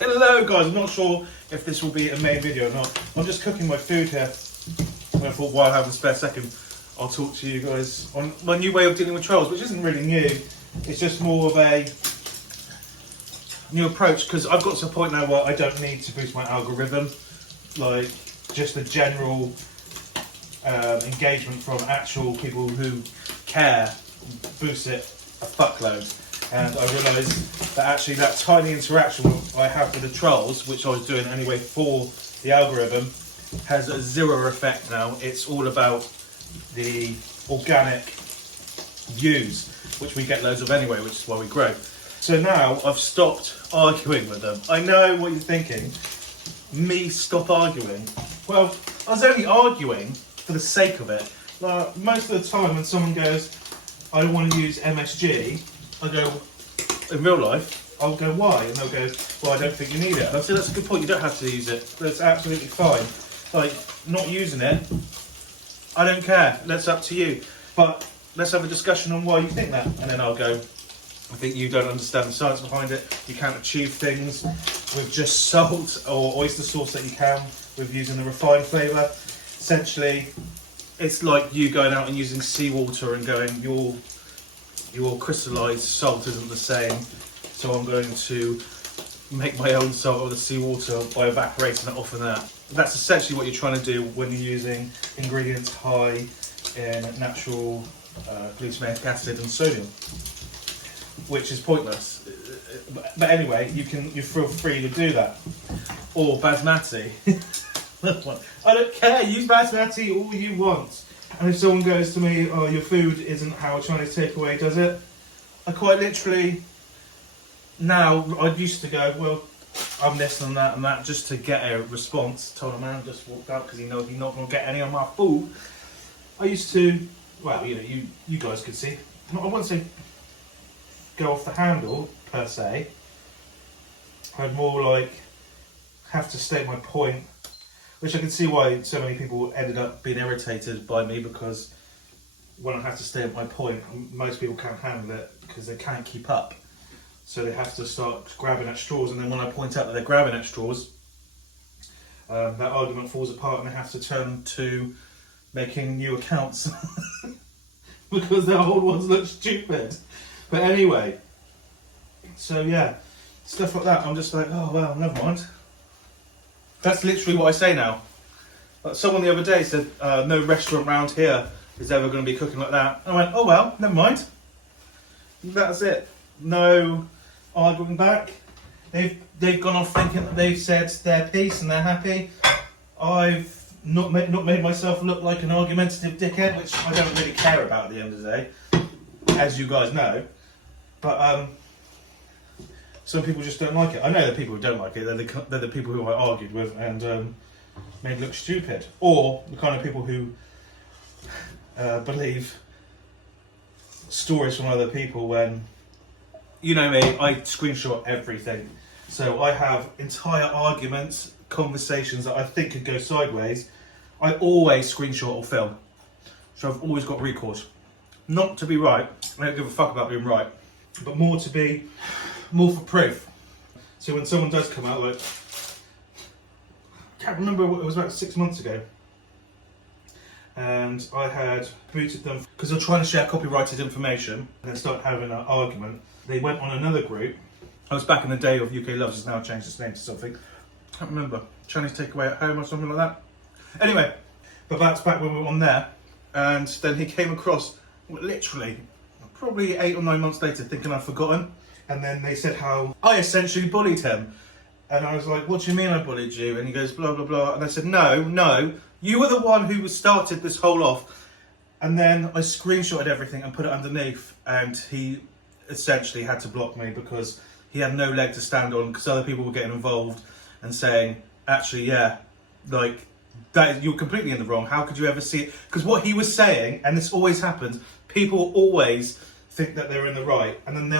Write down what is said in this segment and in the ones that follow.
Hello guys, I'm not sure if this will be a main video or not. I'm just cooking my food here. And I thought while I have a spare second, I'll talk to you guys on my new way of dealing with trolls, which isn't really new. It's just more of a new approach, because I've got to a point now where I don't need to boost my algorithm. Like, just the general engagement from actual people who care boosts it a fuckload. And I realised that actually that tiny interaction I have with the trolls, which I was doing anyway for the algorithm, has a zero effect now. It's all about the organic views, which we get loads of anyway, which is why we grow. So now I've stopped arguing with them. I know what you're thinking. Me stop arguing? Well, I was only arguing for the sake of it. Like, most of the time when someone goes, I don't want to use MSG, I go, in real life, I'll go, why? And they'll go, well, I don't think you need it. And I'll say, that's a good point, you don't have to use it. That's absolutely fine. Like, not using it, I don't care. That's up to you. But let's have a discussion on why you think that. And then I'll go, I think you don't understand the science behind it. You can't achieve things with just salt or oyster sauce that you can with using the refined flavour. Essentially, it's like you going out and using seawater and going, your crystallised salt isn't the same, so I'm going to make my own salt of the seawater by evaporating it off of that. That's essentially what you're trying to do when you're using ingredients high in natural glutamate acid and sodium, which is pointless. But anyway, you feel free to do that. Or basmati. I don't care, use basmati all you want. And if someone goes to me, oh, your food isn't how a Chinese takeaway does it, I quite literally, now, I used to go, well, I'm this and that, just to get a response. Told a man just walked out because he knows he's not going to get any of my food. I used to, well, you know, you guys could see, I wouldn't say go off the handle, per se. I'd more like have to state my point, which I can see why so many people ended up being irritated by me, because when I have to state my point, most people can't handle it because they can't keep up. So they have to start grabbing at straws, and then when I point out that they're grabbing at straws, that argument falls apart and they have to turn to making new accounts because their old ones look stupid. But anyway, so yeah, stuff like that, I'm just like, oh well, never mind. That's literally what I say now. Like, someone the other day said, no restaurant round here is ever going to be cooking like that. I went, oh well, never mind. That's it. No arguing back. They've gone off thinking that they've said their piece and they're happy. I've not made myself look like an argumentative dickhead, which I don't really care about at the end of the day, as you guys know. But some people just don't like it. I know the people who don't like it. They're the people who I argued with and made look stupid, or the kind of people who believe stories from other people when, you know me, I screenshot everything. So I have entire arguments, conversations that I think could go sideways. I always screenshot or film. So I've always got recourse. Not to be right, I don't give a fuck about being right, but more for proof. So when someone does come out, like, I can't remember, it was about 6 months ago, and I had booted them because they're trying to share copyrighted information and then start having an argument. They went on another group. I was back in the day of UK Loves, has now changed its name to something. I can't remember, Chinese Takeaway at Home or something like that. Anyway, but that's back when we were on there, and then he came across, literally, probably 8 or 9 months later, thinking I'd forgotten. And then they said how I essentially bullied him. And I was like, what do you mean I bullied you? And he goes, blah, blah, blah. And I said, no, you were the one who started this whole off. And then I screenshotted everything and put it underneath. And he essentially had to block me because he had no leg to stand on, because other people were getting involved and saying, actually, yeah, like, that you're completely in the wrong. How could you ever see it? Because what he was saying, and this always happens, people always think that they're in the right, and then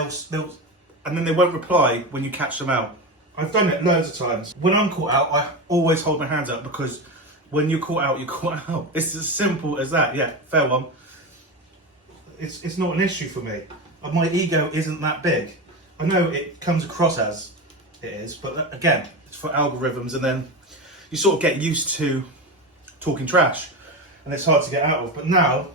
they won't reply when you catch them out. I've done it loads of times. When I'm caught out, I always hold my hands up, because when you're caught out, you're caught out. It's as simple as that. Yeah, fair one. It's not an issue for me. My ego isn't that big. I know it comes across as, it is, but again, it's for algorithms, and then you sort of get used to talking trash, and it's hard to get out of. But now,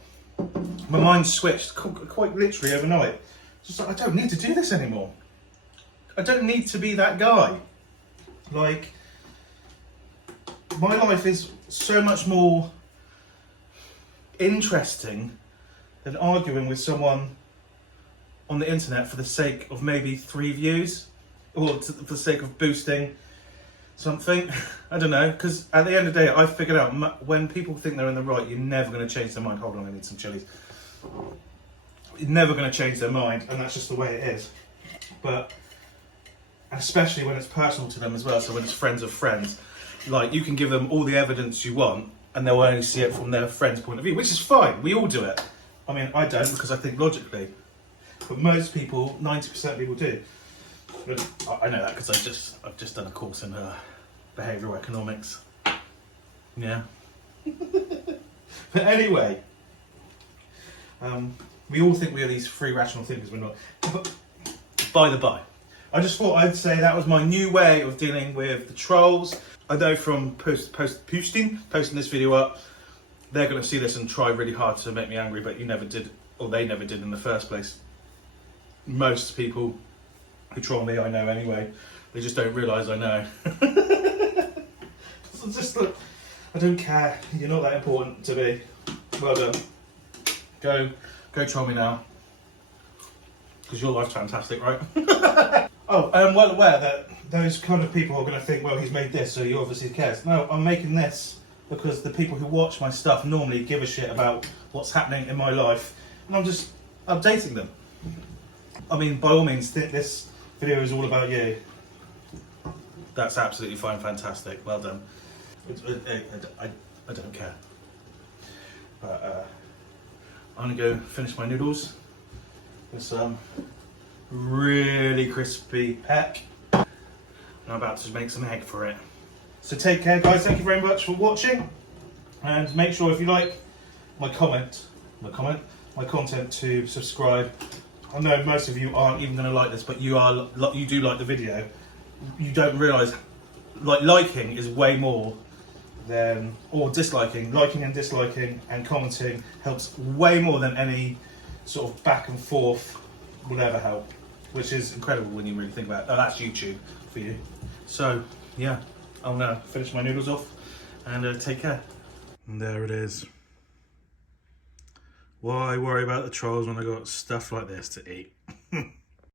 my mind switched quite literally overnight. Just like, I don't need to do this anymore. I don't need to be that guy. Like, my life is so much more interesting than arguing with someone on the internet for the sake of maybe 3 views, or for the sake of boosting something. I don't know, because at the end of the day, I've figured out when people think they're in the right, you're never going to change their mind. Hold on, I need some chilies. You're never going to change their mind, and that's just the way it is. But especially when it's personal to them as well, so when it's friends of friends, like, you can give them all the evidence you want, and they'll only see it from their friend's point of view, which is fine. We all do it. I mean, I don't, because I think logically, but most people, 90% of people do. But I know that because I've just done a course in behavioural economics. Yeah. But anyway, we all think we are these free rational thinkers. We're not. But by the by, I just thought I'd say that was my new way of dealing with the trolls. I know from posting this video up, they're going to see this and try really hard to make me angry, but you never did, or they never did in the first place. Most people who troll me, I know anyway. They just don't realise I know. So just look, I don't care. You're not that important to me. Well done. Go troll me now. Because your life's fantastic, right? Oh, I'm well aware that those kind of people are going to think, well, he's made this, so he obviously cares. No, I'm making this because the people who watch my stuff normally give a shit about what's happening in my life, and I'm just updating them. I mean, by all means, this video is all about you. That's absolutely fine, fantastic, well done. I don't care. But I'm gonna go finish my noodles with some really crispy peck. And I'm about to make some egg for it. So take care, guys. Thank you very much for watching, and make sure if you like my content to subscribe. I know most of you aren't even going to like this, but you do like the video. You don't realise, liking is way more than, or disliking. Liking and disliking and commenting helps way more than any sort of back and forth will ever help, which is incredible when you really think about it. Oh, that's YouTube for you. So yeah, I'm gonna finish my noodles off and take care. And there it is. Why worry about the trolls when I got stuff like this to eat?